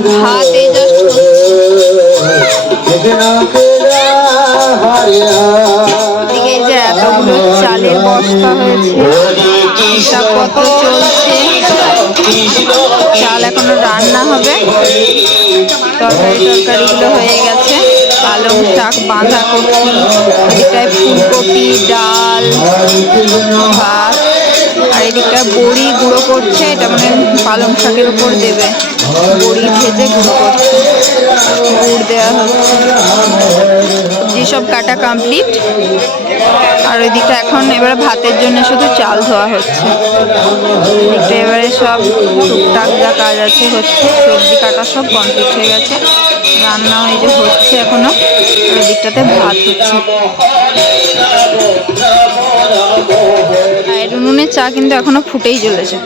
ভাত এই যে এতগুলো চালের বস্তা হয়েছে হিসাবপত্র চলছে চাল এখনও রান্না হবে। তরকারি তরকারিগুলো হয়ে গেছে পালং শাক বাঁধাকপি এদিকটায় ফুলকপি ডাল ভাত আর এদিকটা বড়ি করছে এটা মানে পালং শাকের উপর দেবে। বড়ি ভেজে গুঁড়ো করছে। গুড় দেওয়া হচ্ছে। যেসব কাটা কমপ্লিট আর ওইদিকটা এখন এবারে ভাতের জন্য শুধু চাল ধোয়া হচ্ছে। এদিকটা এবারে সব টুকটাক যা কাজ আছে হচ্ছে, সবজি কাটা সব কমপ্লিট হয়ে গেছে। রান্না এই যে হচ্ছে এখনও ওই দিকটাতে ভাত হচ্ছে। চা কিন্তু এখনও ফুটেই চলেছে।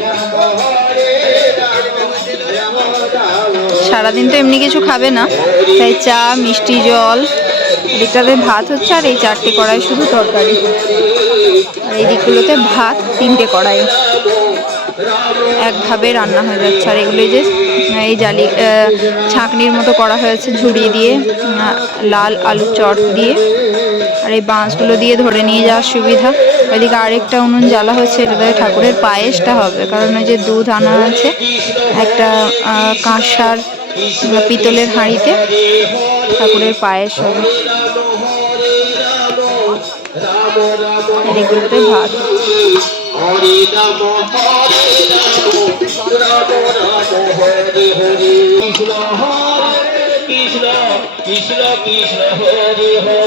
সারাদিন তো এমনি কিছু খাবে না। তাই চা, মিষ্টি, জল, এদিকটাতে ভাত হচ্ছে আর এই চারটে কড়াই শুধু তরকারি। আর এই দিকগুলোতে ভাত, তিনটে কড়াই। একভাবে রান্না হয়ে যাচ্ছে। আর এগুলো যে, এই জালি ছাঁকনির মতো করা হয়েছে ঝুড়ি দিয়ে লাল আলু চট দিয়ে। আর এই বাঁশগুলো দিয়ে ধরে নিয়ে যাওয়ার সুবিধা। এদিকে আরেকটা উনুন জ্বালা হচ্ছে এটাতে ঠাকুরের পায়েসটা হবে, কারণ ওই যে দুধ আনা আছে, একটা কাঁসার পিতলের হাঁড়িতে ঠাকুরের পায়েস হবে। ভাত। কৃষ্ণ কৃষ্ণ কৃষ্ণ, হরে হরে।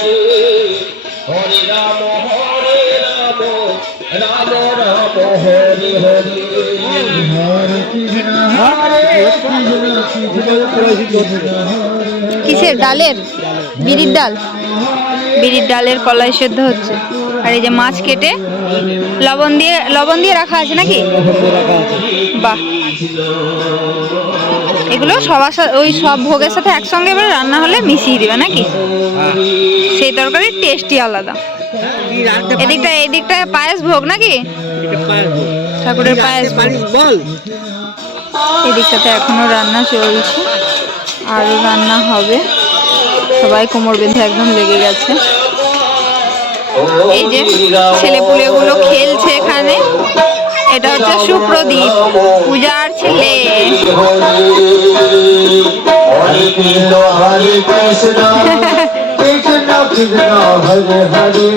কিসের ডালের? বিড়ির ডাল? বিড়ির ডালের কলাই সেদ্ধ হচ্ছে। আর এই যে মাছ কেটে লবণ দিয়ে লবণ দিয়ে রাখা আছে নাকি? বাহ। এগুলো সবার সাথে ওই সব ভোগের সাথে একসঙ্গে এবার রান্না হলে মিশিয়ে দিবে নাকি? সেই তরকারির টেস্টই আলাদা। এদিকটা এদিকটা পায়েস ভোগ নাকি? ঠাকুরের পায়েস। বল। এদিকটাতে এখনও রান্না চলছে আরও রান্না হবে। সবাই কোমর বেঁধে একদম লেগে গেছে। এই যে ছেলে ছেলেপুলেগুলো খেলছে এখানে এটা হচ্ছে সুপ্রদীপ পূজার ছেলে। হরে কৃষ্ণ হরে কৃষ্ণ কৃষ্ণ কৃষ্ণ হরে হরে।